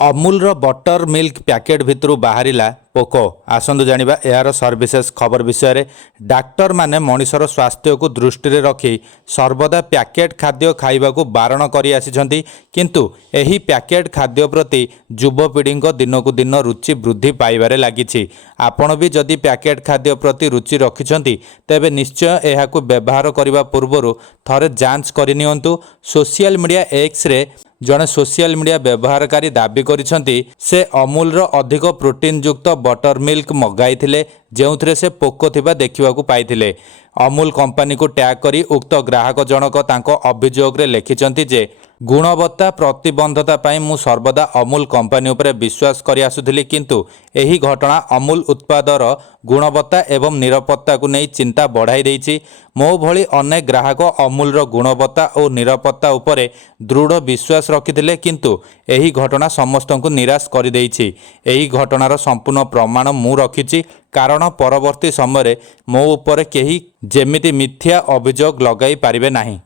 Amul butter milk packet भितर बाहरिला Poco. आसंतु जानिबा यार services खबर विषय रे। डाक्टर माने मनीषर स्वास्थ्य को दृष्टि रखी सर्वदा पैकेट खाद्य खाइबा को बारण करि आसिछंती, किंतु एही पैकेट खाद्य प्रति युवपीढ़ी दिन को दिन रुचि वृद्धि पाइबारे लागिछि। आपण भी जदि पैकेट खाद्य प्रति रुचि रखिछंती तेबे निश्चय एहाकु व्यवहार करिबा पूर्वरु थरे जांच करिनियंतु। सोशल मीडिया एक्स रे जड़े सोशल मीडिया व्यवहारकारी दाबी करिसेंती से अमूल अधिक प्रोटीन युक्त बटर मिल्क मगाई जो से पोको थिबा देखिबाकू पाइथिले। अमूल कंपनी को टैग करी उक्त ग्राहक जनक तांको अभियोग रे लिखिसेंती जे गुणवत्ता प्रतिबंधता पाई मु सर्वदा अमूल कंपनी उपरे विश्वास करि आसुथिली, किंतु एही घटना अमूल उत्पादर गुणवत्ता एवं निरापत्ता को नहीं चिंता बढ़ाई देइछि। मो भली अनेक ग्राहक अमूल गुणवत्ता और निरापत्ता उपरे दृढ़ विश्वास रखिथिले, किंतु एही घटना समस्त को निराश कर देइछि। एही घटनार संपूर्ण प्रमाण मु रखिछि, कारण परवर्ती समय मो उपरे केही जेमिति मिथ्या अभियोग लगाई पारिबे नाही।